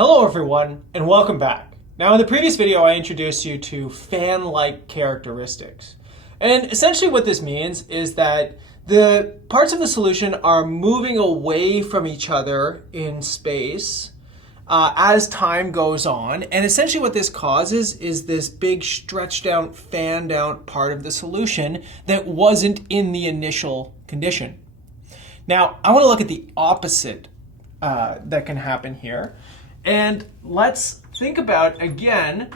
Hello everyone, and welcome back. Now in the previous video I introduced you to fan-like characteristics. And essentially what this means is that the parts of the solution are moving away from each other in space as time goes on. And essentially what this causes is this big stretched out, fanned out part of the solution that wasn't in the initial condition. Now I want to look at the opposite that can happen here. And let's think about, again,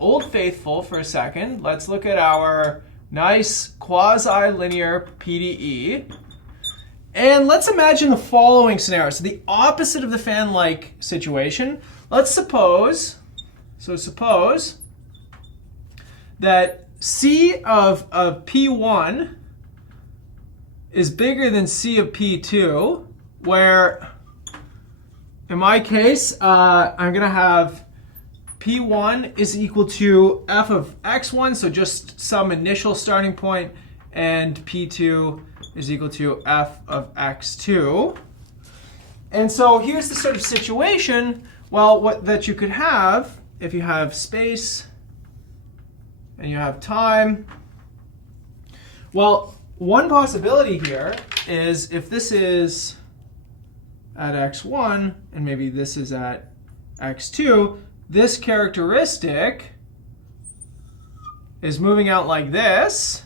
Old Faithful for a second. Let's look at our nice quasi-linear PDE. And let's imagine the following scenario. So the opposite of the fan-like situation. Let's suppose that C of P1 is bigger than C of P2, where in my case, I'm going to have P1 is equal to f of x1, so just some initial starting point, and P2 is equal to f of x2. And so here's the sort of situation, well, that you could have if you have space and you have time. Well, one possibility here is if this is at x1, and maybe this is at x2, this characteristic is moving out like this,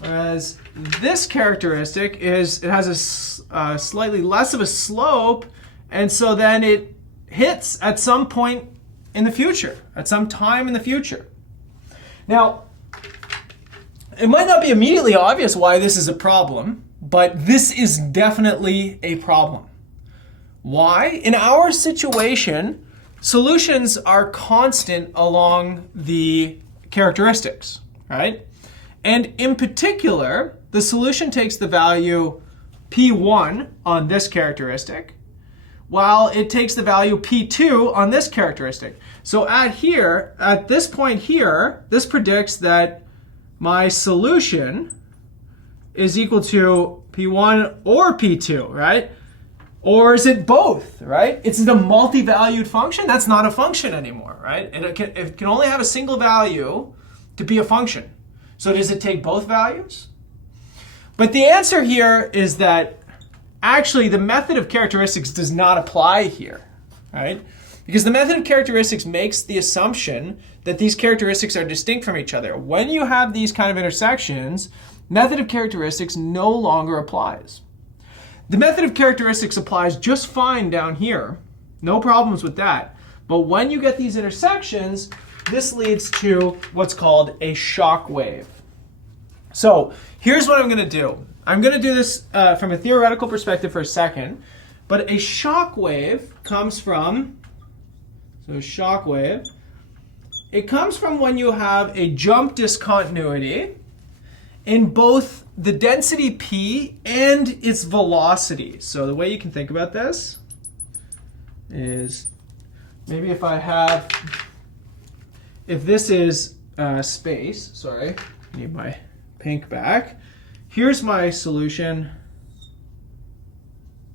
whereas this characteristic it has a slightly less of a slope, and so then it hits at some point in the future, at some time in the future. Now, it might not be immediately obvious why this is a problem, but this is definitely a problem. Why? In our situation, solutions are constant along the characteristics, right? And in particular, the solution takes the value P1 on this characteristic, while it takes the value P2 on this characteristic. So at this point here, this predicts that my solution is equal to P1 or P2, right? Or is it both, right? It's a multi-valued function. That's not a function anymore, right? And it can only have a single value to be a function. So does it take both values? But the answer here is that actually the method of characteristics does not apply here, right? Because the method of characteristics makes the assumption that these characteristics are distinct from each other. When you have these kind of intersections, method of characteristics no longer applies. The method of characteristics applies just fine down here. No problems with that. But when you get these intersections, this leads to what's called a shock wave. So here's what I'm going to do. I'm going to do this from a theoretical perspective for a second. But a shock wave comes from, it comes from when you have a jump discontinuity in both the density P and its velocity. So the way you can think about this is maybe if this is space, sorry, I need my pink back. Here's my solution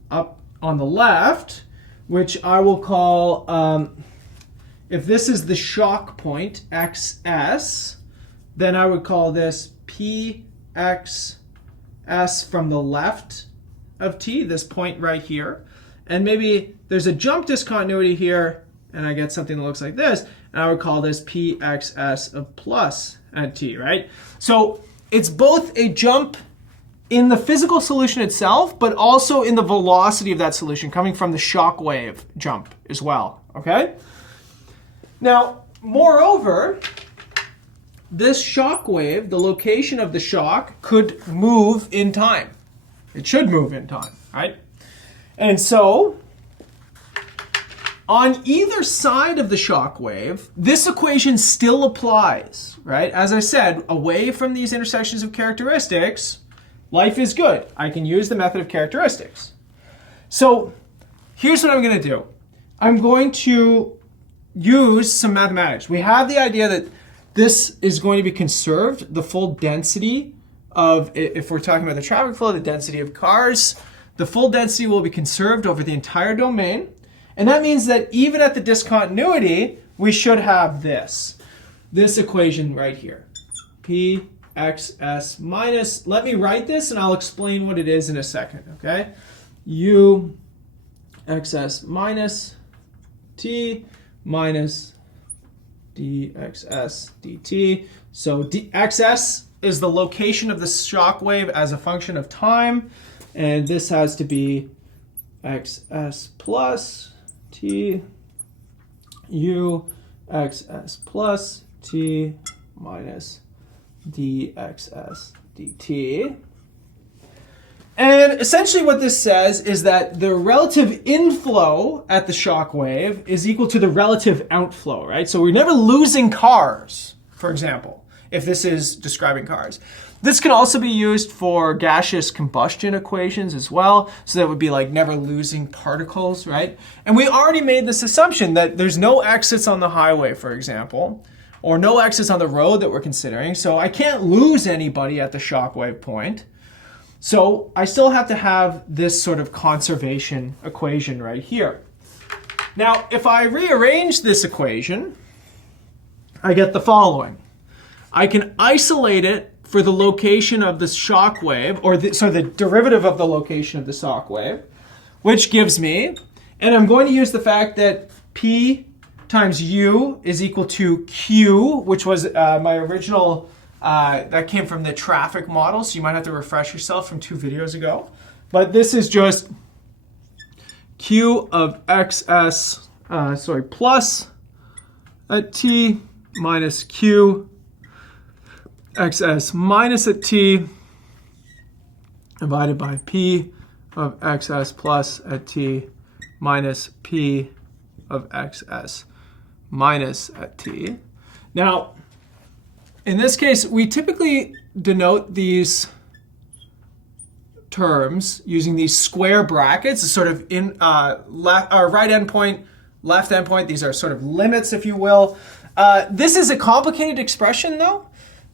up on the left, which I will call, if this is the shock point, xs, then I would call this pxs from the left of t, this point right here. And maybe there's a jump discontinuity here, and I get something that looks like this, and I would call this pxs of plus at t, right? So it's both a jump in the physical solution itself, but also in the velocity of that solution coming from the shock wave jump as well, okay? Now, moreover, this shock wave, the location of the shock, could move in time. It should move in time, right? And so, on either side of the shock wave, this equation still applies, right? As I said, away from these intersections of characteristics, life is good. I can use the method of characteristics. So here's what I'm going to do. I'm going to use some mathematics. We have the idea that this is going to be conserved, the full density of, if we're talking about the traffic flow, the density of cars, the full density will be conserved over the entire domain. And that means that even at the discontinuity, we should have this equation right here. Pxs minus, let me write this and I'll explain what it is in a second, okay? U xs minus t minus dxs dt. So xs is the location of the shock wave as a function of time, and this has to be xs plus t u xs plus t minus dxs dt. And essentially what this says is that the relative inflow at the shock wave is equal to the relative outflow, right? So we're never losing cars, for example, if this is describing cars. This can also be used for gaseous combustion equations as well. So that would be like never losing particles, right? And we already made this assumption that there's no exits on the highway, for example, or no exits on the road that we're considering. So I can't lose anybody at the shock wave point. So I still have to have this sort of conservation equation right here. Now, if I rearrange this equation, I get the following. I can isolate it for the location of the shock wave, or the derivative of the location of the shock wave, which gives me, and I'm going to use the fact that P times U is equal to Q, which was my original that came from the traffic model, so you might have to refresh yourself from 2 videos ago. But this is just Q of xs, plus at t minus Q xs minus at t divided by P of xs plus at t minus P of xs minus at t. Now, in this case, we typically denote these terms using these square brackets, sort of in right endpoint, left endpoint. These are sort of limits, if you will. This is a complicated expression, though.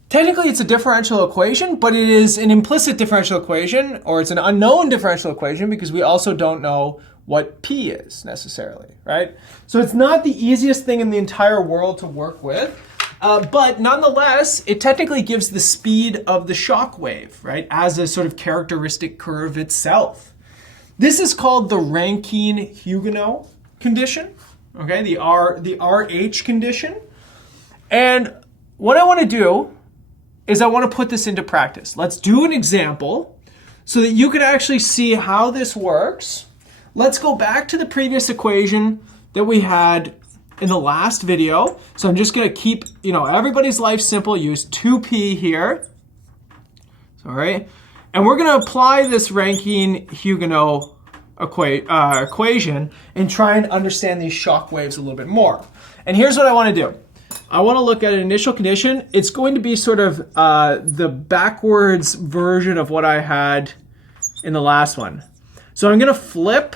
Technically, it's a differential equation, but it is an implicit differential equation, or it's an unknown differential equation because we also don't know what P is necessarily, right? So it's not the easiest thing in the entire world to work with. But nonetheless, it technically gives the speed of the shock wave, right, as a sort of characteristic curve itself. This is called the Rankine-Huginot condition, okay, the RH condition. And what I want to do is I want to put this into practice. Let's do an example so that you can actually see how this works. Let's go back to the previous equation that we had in the last video. So I'm just going to keep, everybody's life simple. Use 2p here. All right. And we're going to apply this Rankine-Huginot equation and try and understand these shock waves a little bit more. And here's what I want to do. I want to look at an initial condition. It's going to be sort of the backwards version of what I had in the last one. So I'm going to flip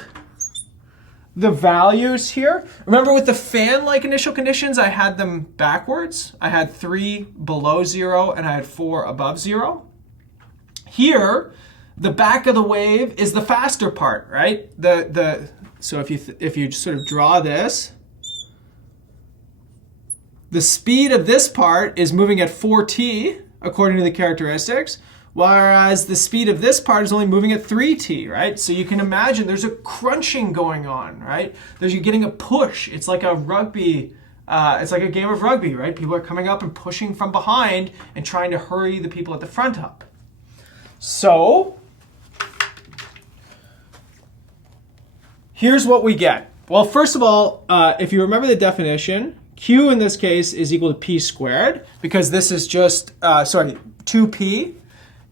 the values here. Remember with the fan-like initial conditions, I had them backwards. I had 3 below 0 and I had 4 above 0. Here, the back of the wave is the faster part, right? So if you sort of draw this, the speed of this part is moving at 4t according to the characteristics, whereas the speed of this part is only moving at 3t, right? So you can imagine there's a crunching going on, right? You're getting a push. It's like a rugby, it's like a game of rugby, right? People are coming up and pushing from behind and trying to hurry the people at the front up. So here's what we get. Well, first of all, if you remember the definition, Q in this case is equal to P squared, because this is just, 2P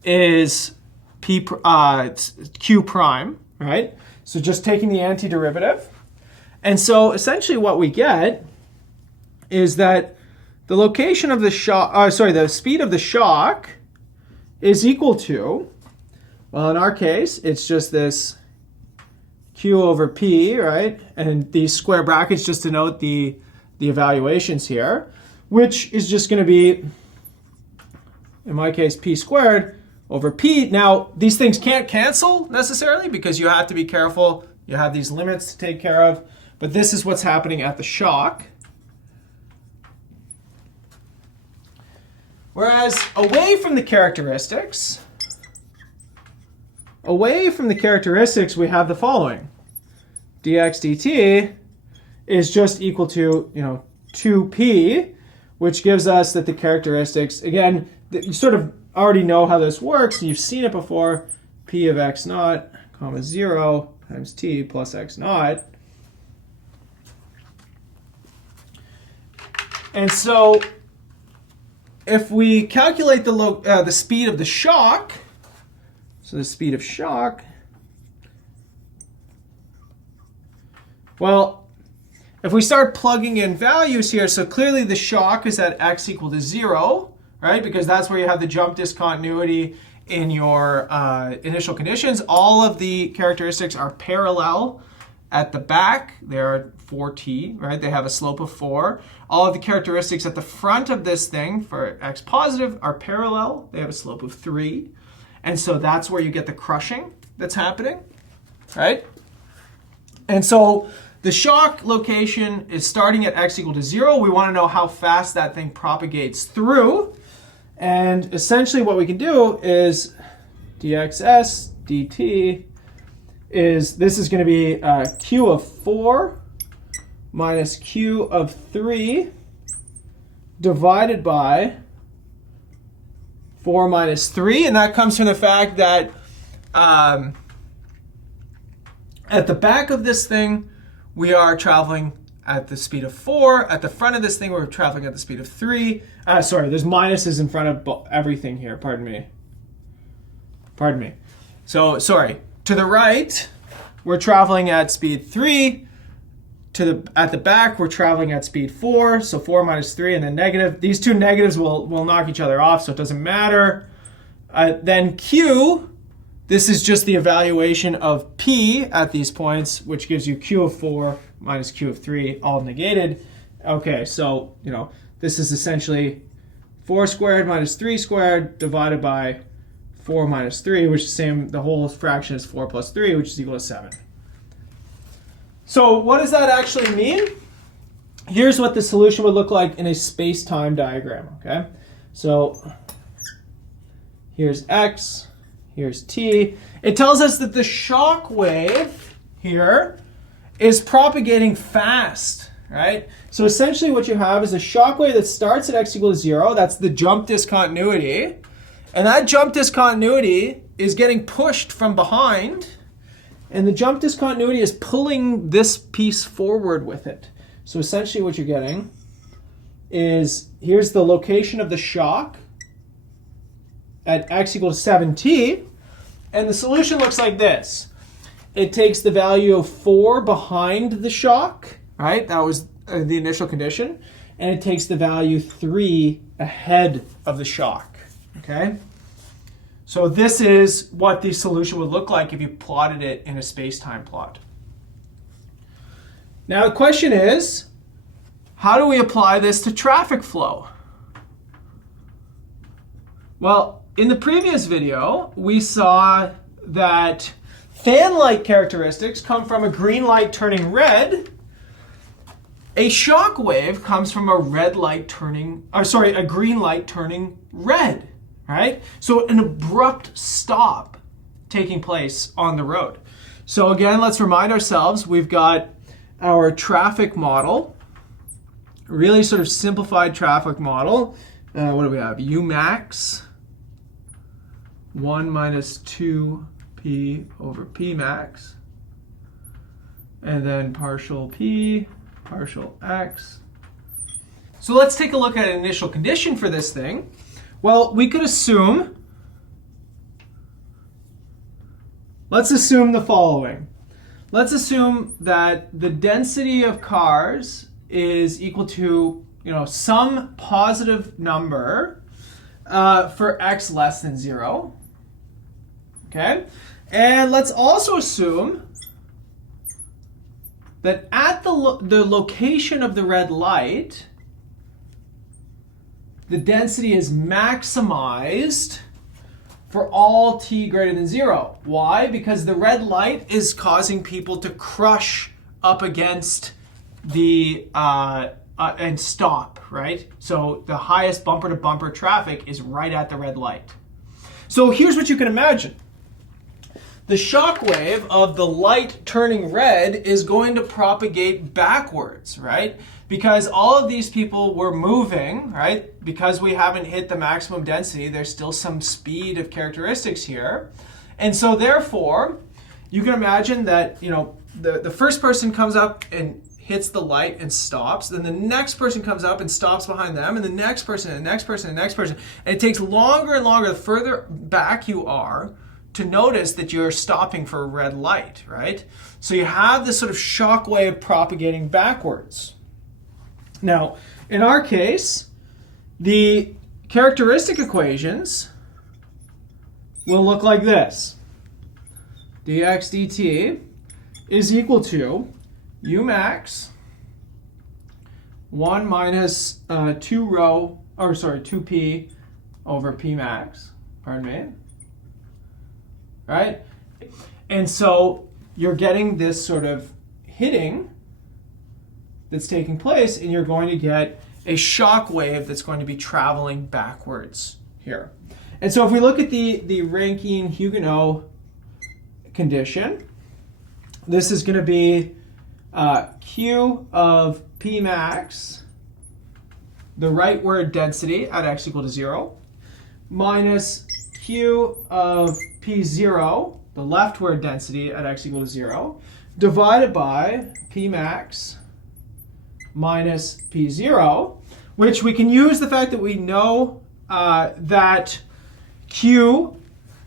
is Q prime, right? So just taking the antiderivative. And so essentially what we get is that the location of the shock, the speed of the shock is equal to, well, in our case, it's just this Q over P, right? And these square brackets just denote the evaluations here, which is just going to be, in my case, P squared over P. Now, these things can't cancel necessarily because you have to be careful. You have these limits to take care of. but this is what's happening at the shock. Whereas away from the characteristics, we have the following. dx dt is just equal to 2p, which gives us that the characteristics, again, you sort of already know how this works, and you've seen it before, p of x naught, comma 0 times t plus x naught. And so if we calculate the speed of the shock, so the speed of shock, well, if we start plugging in values here, so clearly the shock is at x equal to 0, right? Because that's where you have the jump discontinuity in your initial conditions. All of the characteristics are parallel at the back. They're 4t, right? They have a slope of 4. All of the characteristics at the front of this thing for x positive are parallel. They have a slope of 3. And so that's where you get the crushing that's happening, right? And so the shock location is starting at x equal to 0. We want to know how fast that thing propagates through. And essentially what we can do is dxs dt is, this is going to be q of 4 minus q of 3 divided by 4 minus 3. And that comes from the fact that at the back of this thing, we are traveling at the speed of 4. At the front of this thing, we're traveling at the speed of 3. Sorry, there's minuses in front of everything here. Pardon me. So, sorry. To the right, we're traveling at speed 3. At the back, we're traveling at speed 4. So 4 minus 3 and then negative. These two negatives will knock each other off, so it doesn't matter. Then Q, this is just the evaluation of P at these points, which gives you Q of 4 minus Q of 3, all negated. Okay, so, this is essentially 4 squared minus 3 squared divided by 4 minus 3, which is the whole fraction is 4 plus 3, which is equal to 7. So what does that actually mean? Here's what the solution would look like in a space-time diagram, okay? So here's x, here's t. It tells us that the shock wave here is propagating fast, right? So essentially what you have is a shock wave that starts at x equal to 0. That's the jump discontinuity. And that jump discontinuity is getting pushed from behind. And the jump discontinuity is pulling this piece forward with it. So essentially what you're getting is, here's the location of the shock at x equals 7t. And the solution looks like this. It takes the value of 4 behind the shock, right? That was the initial condition. And it takes the value 3 ahead of the shock, okay? So this is what the solution would look like if you plotted it in a space-time plot. Now the question is, how do we apply this to traffic flow? Well, in the previous video, we saw that fan-like characteristics come from a green light turning red. A shock wave comes from a green light turning red, right? So an abrupt stop taking place on the road. So again, let's remind ourselves, we've got our traffic model, really sort of simplified traffic model. What do we have? U max 1 minus 2p over p max, and then partial p, partial x. So let's take a look at an initial condition for this thing. Well, we could assume, let's assume the following. Let's assume that the density of cars is equal to, some positive number for x less than 0. Okay? And let's also assume that at the location of the red light, the density is maximized for all t greater than 0. Why? Because the red light is causing people to crush up against the and stop, right? So the highest bumper-to-bumper traffic is right at the red light. So here's what you can imagine. The shock wave of the light turning red is going to propagate backwards, right? Because all of these people were moving, right? Because we haven't hit the maximum density, there's still some speed of characteristics here. And so therefore, you can imagine that, you know, the first person comes up and hits the light and stops, then the next person comes up and stops behind them, and the next person, and the next person, and the next person. And it takes longer and longer the further back you are to notice that you're stopping for a red light, right? So you have this sort of shock wave propagating backwards. Now, in our case, the characteristic equations will look like this. dx dt is equal to u max 1 minus 2p over p max, pardon me, right? And so you're getting this sort of hitting that's taking place, and you're going to get a shock wave that's going to be traveling backwards here. And so if we look at the Rankine-Huginot condition, this is going to be Q of P max, the rightward density at x equal to 0, minus Q of P0, the leftward density at x equal to 0, divided by P max minus P0, which we can use the fact that we know that Q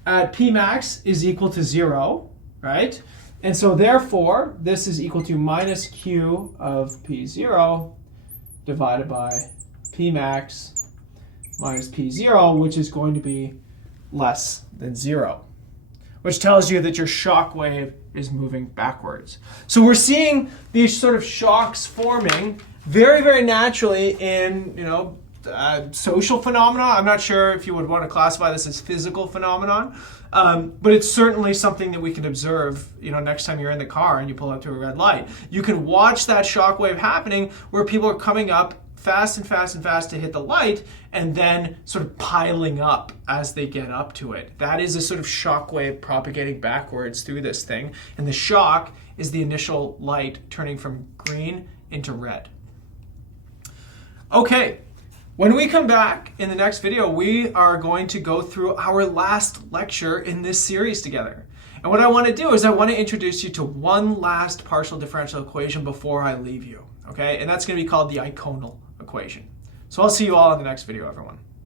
at P max is equal to 0, right? And so therefore, this is equal to minus Q of P0 divided by P max minus P0, which is going to be less than 0, which tells you that your shock wave is moving backwards. So we're seeing these sort of shocks forming very, very naturally in, you know, social phenomena. I'm not sure if you would want to classify this as physical phenomenon, but it's certainly something that we can observe, you know, next time you're in the car and you pull up to a red light. You can watch that shock wave happening where people are coming up fast and fast and fast to hit the light and then sort of piling up as they get up to it. That is a sort of shock wave propagating backwards through this thing. And the shock is the initial light turning from green into red. Okay. When we come back in the next video, we are going to go through our last lecture in this series together. And what I want to do is I want to introduce you to one last partial differential equation before I leave you, okay? And that's going to be called the iconal equation. So I'll see you all in the next video, everyone.